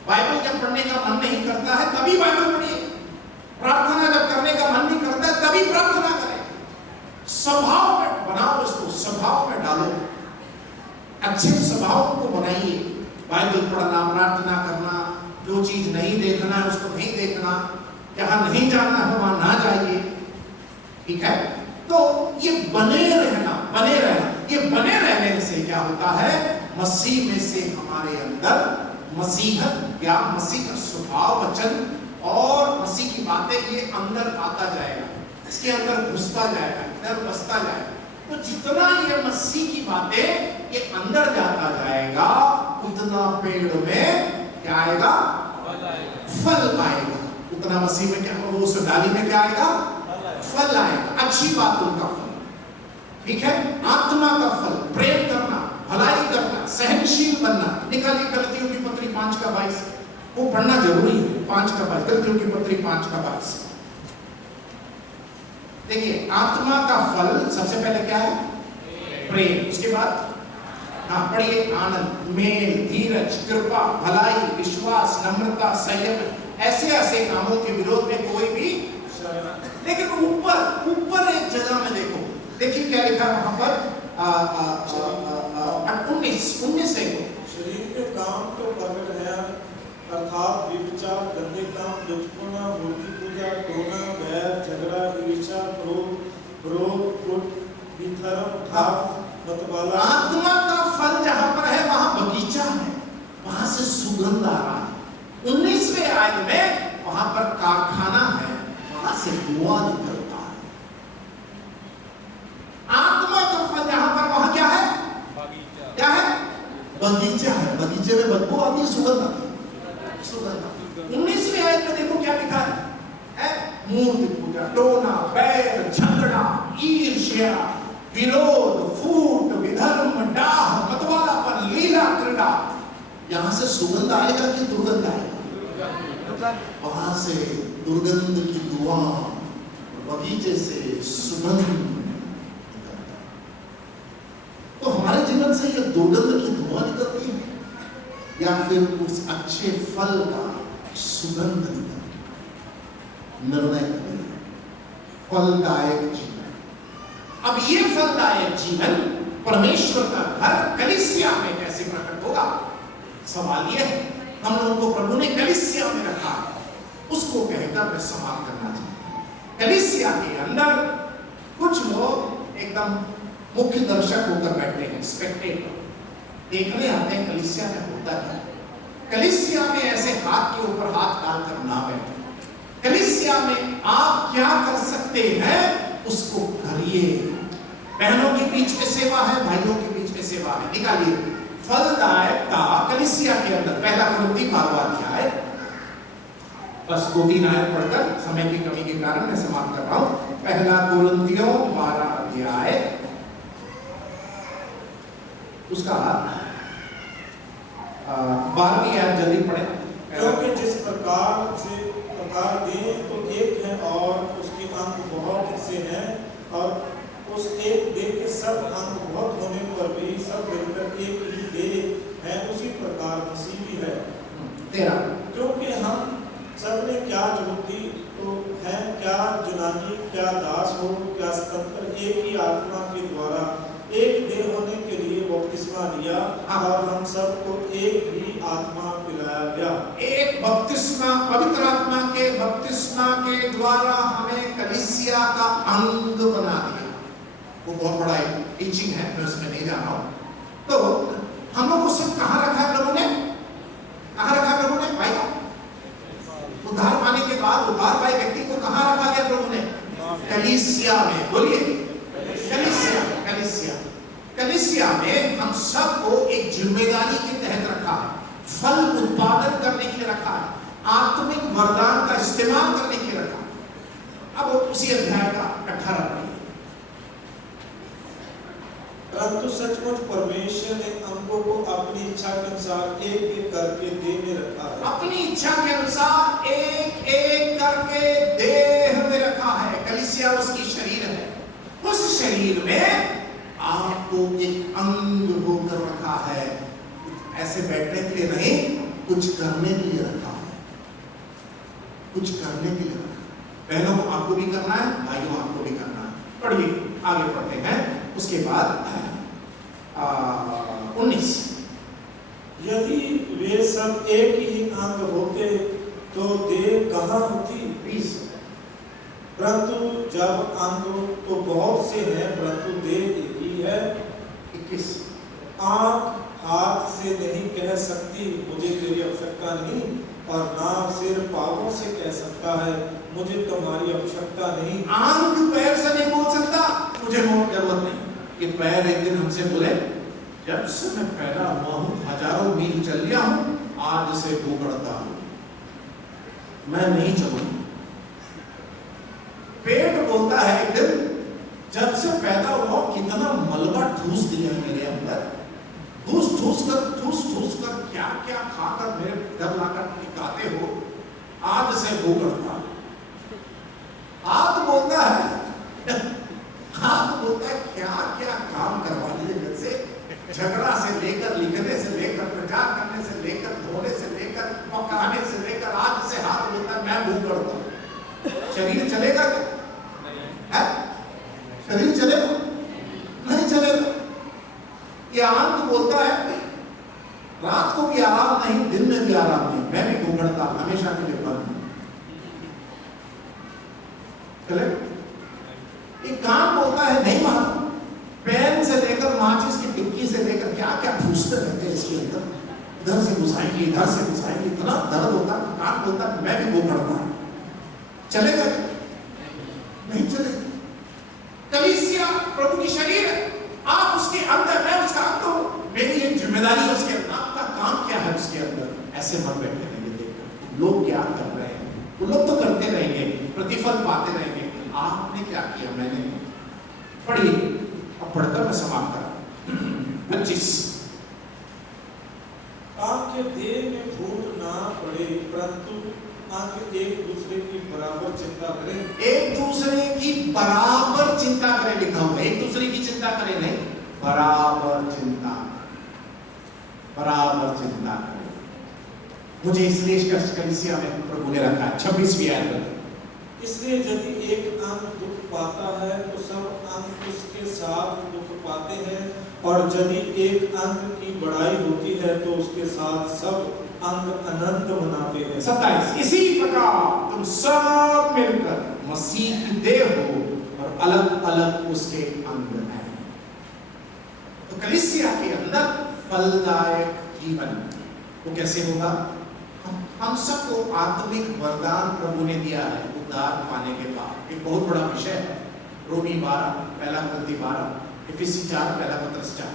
बाइबल जब पढ़ने का मन नहीं करता है तभी बाइबल पढ़िए। प्रार्थना जब करने का मन नहीं करता है तभी प्रार्थना करें। स्वभाव में बनाओ इसको, स्वभाव में डालो, अच्छे स्वभाव को बनाइए। बाइबल पढ़ना, प्रार्थना करना, जो चीज नहीं देखना है उसको नहीं देखना, जहां नहीं जाना है वहां ना जाइए, ठीक है। तो ये बने रहना, ये बने रहने से क्या होता है, मसीह में से हमारे अंदर मसीहत या मसीह का स्वभाव, वचन और मसीह की बातें ये अंदर आता जाएगा, इसके अंदर घुसता जाएगा, इधर बसता जाएगा। तो जितना ये मसीह की बातें ये अंदर जाता जाएगा उतना पेड़ में क्या आएगा, फल आएगा। उतना मसीह में क्या, वो उस डाली में क्या आएगा, फल आएगा। अच्छी बातों का फल, ठीक है, आत्मा का फल, प्रेम करना, भलाई करना, सहनशील बनना। निकालिए गलतियों की पत्री 5:22, वो पढ़ना जरूरी है। 5:22, गलतियों की पत्री 5:22। देखिए आत्मा का फल सबसे पहले क्या है, प्रेम। उसके बाद हाँ पढ़िए, आनंद, मेल, धीरज, कृपा, भलाई, विश्वास, नम्रता, संयम। ऐसे ऐसे कामों के विरोध में कोई भी। लेकिन ऊपर एक जगह में देखिए क्या लिखा है वहां पर, 19 से। शरीर के काम तो प्रकट है, अर्थात व्यभिचार, गंदे काम, दुष्टपना, मूर्ति पूजा, टोना, बैर, झगड़ा, ईर्ष्या, क्रोध, कुट, विधर्म, भाव, मतवाला। आत्मा का फल जहां पर है वहां बगीचा है, वहां से सुगंध आ रहा है। 19वें आयत में वहां पर कारखाना है, वहां से धुआं निकलता है। आत्मा का फल जहां पर वहां क्या है, क्या है, बगीचा है। बगीचे में बदबू आती है, सुगंध आती है, सुगंध। 19वें आयत में देखो क्या लिखा है, मूर्ति पूजा, टोना, बैर, झगड़ा, ईर्ष्या, विरोध, फूट, विधर्म, डाह, मतवालापन, लीला, क्रीड़ा। यहां से सुगंध आएगा कि दुर्गंध आएगा? वहां से दुर्गंध की धुआं, बगीचे से सुगंध। तो हमारे जीवन से ये दुर्गंध की धुआं निकलती है या फिर उस अच्छे फल का सुगंध निकलती है? निर्णय करें। फलदायक जीवन। अब ये फलदायक जीवन परमेश्वर का घर कलीसिया में कैसे प्रकट होगा? सवाल ये है। हम लोगों को प्रभु ने कलीसिया में रखा है, उसको कहकर मैं सवाल करना चाहता हूं। कलीसिया के अंदर कुछ लोग एकदम मुख्य दर्शक होकर बैठे हैं, स्पेक्टेटर, देखने आते हैं कलीसिया में होता क्या। कलीसिया में ऐसे हाथ के ऊपर हाथ डालकर ना बैठे। कलीसिया में आप क्या कर सकते हैं उसको करिए। बहनों के बीच में सेवा है, भाइयों के बीच में सेवा है। निकालिए फलदायकता कलीसिया के अंदर। 1 कुरिन्थी 12वां अध्याय, बस 2-3 आयत पढ़कर समय की कमी के कारण मैं समाप्त कर रहा हूं। 1 कुरिन्थियों 12 अध्याय उसका 12वीं आयत जल्दी पढ़े। क्योंकि जिस प्रकार से प्रकार देह तो एक है और उसके अंग बहुत से हैं, और उस एक देह के सब अंग बहुत होने पर भी सब मिलकर एक ही देह है, उसी प्रकार मसीह भी है। 13 क्योंकि हम सब ने क्या युवती तो है, क्या जुनानी, क्या दास हो, क्या स्वतंत्र, एक ही आत्मा के द्वारा एक देह होने के लिए बपतिस्मा लिया, और हम सबको एक ही आत्मा पिलाया गया। एक बपतिस्मा, पवित्र आत्मा के बपतिस्मा के द्वारा हमें कलीसिया का अंग बना दिया। वो बहुत बड़ा टीचिंग है, मैं उसमें नहीं जा रहा हूं। तो हम लोग को सब कहां रखा है प्रभु ने? कहां रखा प्रभु ने भाई? उद्धार पाने के बाद उद्धार पाए व्यक्ति को कहां रखा गया प्रभु ने? कलीसिया में। बोलिए कलीसिया। कलीसिया कलीसिया में हम सबको एक जिम्मेदारी के तहत रखा है, फल उत्पादन करने के लिए रखा है, आत्मिक वरदान का इस्तेमाल करने के लिए रखा है। अब उसी अध्याय का 18 पढ़िए। परंतु सचमुच परमेश्वर ने अंगों को अपनी इच्छा के अनुसार एक एक करके देह में रखा है। अपनी इच्छा के अनुसार एक एक करके देह में रखा है। कलीसिया कलीसिया उसकी शरीर है। उस शरीर में आपको एक अंग होकर रखा है, ऐसे बैठने के लिए नहीं, कुछ करने के लिए रखा है, कुछ करने के लिए रखा है। बहनों को आपको भी करना है, भाइयों आपको भी करना है। पढ़िए, आगे पढ़ते हैं। उसके बाद 19, यदि वे सब एक ही अंग होते तो देह कहाँ होती? 20, परंतु जब अंग तो बहुत से हैं परंतु देह एक ही है। 21, आँख हाथ से नहीं कह सकती मुझे तेरी आवश्यकता नहीं, और नाक सिर पांवों से कह सकता है मुझे तुम्हारी आवश्यकता नहीं। आंख पैर से नहीं बोल सकता मुझे जरूरत नहीं। कि पैर एक दिन हमसे बोले, जब से मैं पैदा हुआ हूं हजारों मील चल लिया हूं, आज से भूखड़ता हूं, मैं नहीं चलूंगा। पेट बोलता है एक दिन, जब से पैदा हुआ कितना मलबा ठूस दिया है मेरे अंदर, ठूस ठूस कर क्या क्या खाकर मेरे डर लाकर टिकाते हो, आज से भूखड़ता। हाथ बोलता है, हाथ बोलता है क्या क्या काम करवा लिए मेरे से, झगड़ा से लेकर, लिखने से लेकर, प्रचार करने से लेकर, धोने से लेकर, पकाने से लेकर, आज से हाथ बोलता है मैं भूख करता हूं। शरीर चलेगा क्या? शरीर चलेगा? नहीं चलेगा। ये आंख बोलता है रात को भी आराम नहीं, दिन में भी आराम नहीं, मैं भी भूखड़ता हमेशा के लिए बंद। चले? एक कान बोलता है नहीं मालूम, पेन से लेकर माचिस की टिक्की से लेकर क्या क्या ठूसते रहते हैं इसके अंदर, इधर से घुसाएंगे इधर से घुसाएंगे, इतना दर्द होता है। कान बोलता है मैं भी भूखड़ता हूं। चलेगा? नहीं चलेगा। कलीसिया प्रभु की शरीर है, आप उसके अंदर, मैं उसका अंग हूं, मेरी एक जिम्मेदारी है उसके अंदर। आपका काम क्या है उसके अंदर? ऐसे मत बैठे रहेंगे देखकर लोग क्या कर रहे हैं, वो लोग तो करते रहेंगे, प्रतिफल पाते रहेंगे। आपने क्या किया? मैंने। पढ़िए, अब पढ़कर मैं समाप्त करा। 25, आपके देह में फूट ना पड़े परंतु अंग एक दूसरे की बराबर चिंता करें। एक दूसरे की बराबर चिंता करें लिखा हुआ है, एक दूसरे की चिंता करें नहीं, बराबर चिंता, बराबर चिंता करें। मुझे इसलिए इस कलीसिया में प्रभु ने रखा है। 26वीं आयत में, इसलिए यदि एक अंग दुख पाता है तो सब अंग उसके साथ दुख पाते हैं, और यदि एक अंग की बढ़ाई होती है तो उसके साथ सब अंग अनंत मनाते हैं। 27, इसी प्रकार तुम सब मिलकर मसीह की देह हो और अलग अलग उसके अंग हैं। तो कलीसिया के अंदर फलदायक जीवन वो कैसे होगा? हम सबको आत्मिक वरदान प्रभु ने दिया है उद्धार पाने के बाद। एक बहुत बड़ा विषय है, रोमी 12, पहला कुरिन्थी 12, इफिसी 4, पहला पत्रस 4।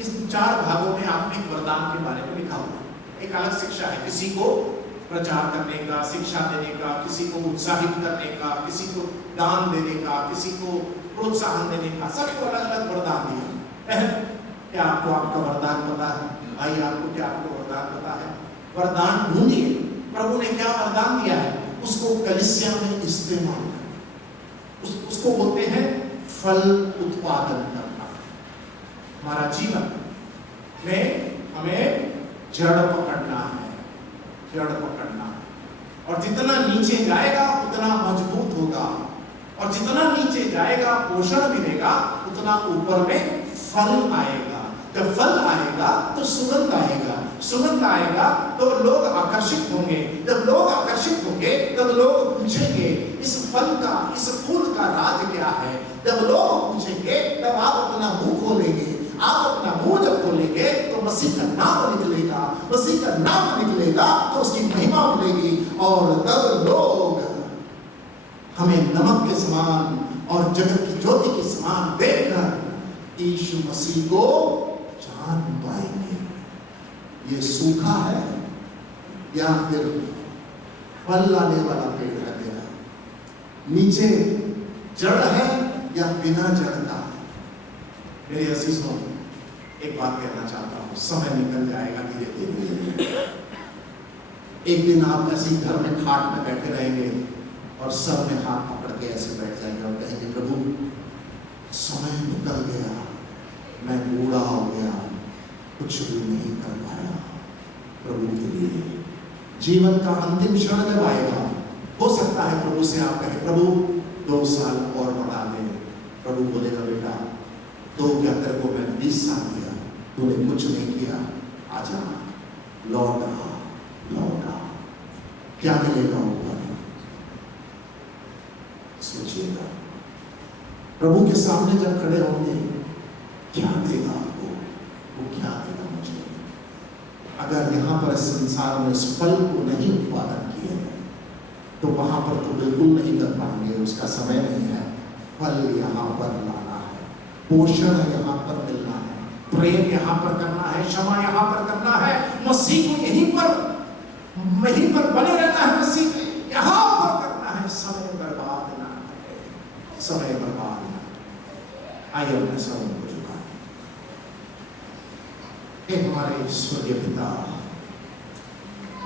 इस 4 भागों में आत्मिक वरदान के बारे में लिखा हुआ है। एक अलग शिक्षा है, किसी को प्रचार करने का, शिक्षा देने का, किसी को उत्साहित करने का, किसी को दान देने का, किसी को प्रोत्साहन देने का, सबको अलग अलग वरदान दिया है। क्या आपको आपका वरदान पता है? भाई आपको क्या आपको वरदान पता है? वरदान ढूंढिए, प्रभु ने क्या वरदान दिया है उसको कलीसिया में इस्तेमाल करें। उसको बोलते हैं फल उत्पादन करना। हमारा जीवन में हमें जड़ पकड़ना है, जड़ पकड़ना है। और जितना नीचे जाएगा उतना मजबूत होगा, और जितना नीचे जाएगा पोषण मिलेगा, उतना ऊपर में फल आएगा। जब फल आएगा तो सुगंध आएगा, सुगंध आएगा तो लोग आकर्षित होंगे, जब लोग आकर्षित होंगे तब लोग पूछेंगे इस फल का, इस फूल का राज क्या है। जब लोग पूछेंगे तब आप अपना मुंह खोलेंगे, आप अपना मुंह जब खोलेंगे तो मसीह का नाम निकलेगा, मसीह का नाम निकलेगा तो उसकी महिमा मिलेगी, और तब लोग हमें नमक के समान और जगत की ज्योति के समान देखकर यीशु मसीह को जान पाएंगे। ये सूखा है या फिर फल लाने वाला पेड़ है तेरा? नीचे जड़ है या बिना जड़ का? मेरे अजीजों, एक बात कहना चाहता हूं, समय निकल जाएगा धीरे धीरे। एक दिन आप ऐसे ही घर में खाट में बैठे रहेंगे, और सर में हाथ पकड़ के ऐसे बैठ जाएंगे और कहेंगे प्रभु समय निकल गया, मैं बूढ़ा हो गया, कुछ भी नहीं कर पाया प्रभु के लिए। जीवन का अंतिम क्षण जब आएगा, हो सकता है प्रभु से आप कहें प्रभु 2 साल और बढ़ा दे। प्रभु बोलेगा बेटा 2 क्या, तेरे को मैं 20 साल दिया, तूने कुछ नहीं किया, आजा लौट आ, लौट आ। क्या मिलेगा ऊपर? सोचिएगा, प्रभु के सामने जब खड़े होंगे क्या देगा आपको, वो क्या देगा मुझे? अगर यहाँ पर संसार में इस फल को नहीं उत्पादन किए तो वहां पर तो बिल्कुल नहीं कर पाएंगे, उसका समय नहीं है। फल यहाँ पर लाना है, पोषण यहाँ पर मिलना है, प्रेम यहाँ पर करना है, क्षमा यहाँ पर करना है, मसीह को यहीं पर बने रहना है, मसीह के यहाँ पर करना है। समय बर्बाद ना करें, समय बर्बाद ना। आइए अपने समय को झुकाएं। हे हमारे स्वर्गीय पिता,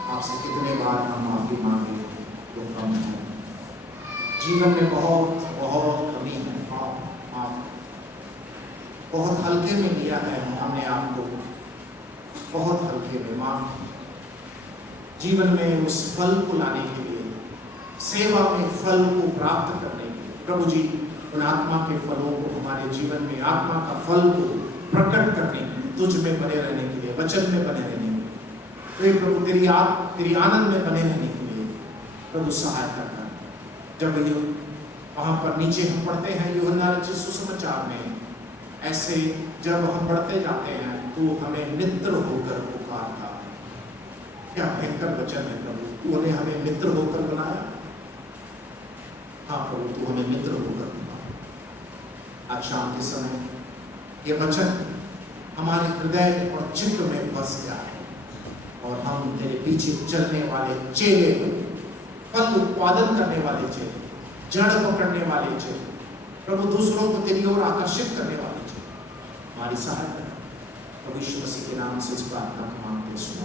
आपसे कितने बार हम माफी मांगे तो कम है। जीवन में बहुत बहुत कमी है, माफ बहुत हल्के में लिया है हमने आपको, बहुत हल्के में माफ। जीवन में उस फल को लाने के लिए, सेवा में फल को प्राप्त करने के लिए प्रभु जी उन आत्मा के फलों को हमारे जीवन में, आत्मा का फल को प्रकट करने के लिए, तुझ में बने रहने के लिए, वचन में बने रहने के लिए, प्रभु तेरी आनंद में बने रहने के लिए प्रभु सहायता कर। जब वहां पर नीचे हम पढ़ते हैं यूहन्ना रचित सुसमाचार में, ऐसे जब हम पढ़ते जाते हैं तो हमें मित्र होकर पुकारता। क्या भयंकर वचन है प्रभु, तूने हमें मित्र होकर बनाया। हाँ प्रभु, तू हमें मित्र होकर बनाया। आज शाम के समय ये वचन हमारे हृदय और चित्त में बस जाए और हम तेरे पीछे चलने वाले चेले बने, फल उत्पादन करने वाले चेले, जड़ पकड़ने वाले चेले, प्रभु दूसरों को तेरी ओर आकर्षित करने वाले चेले, हमारी सहायता प्रभु यीशु मसीह के नाम से इस प्रार्थना को मांगते सुनो।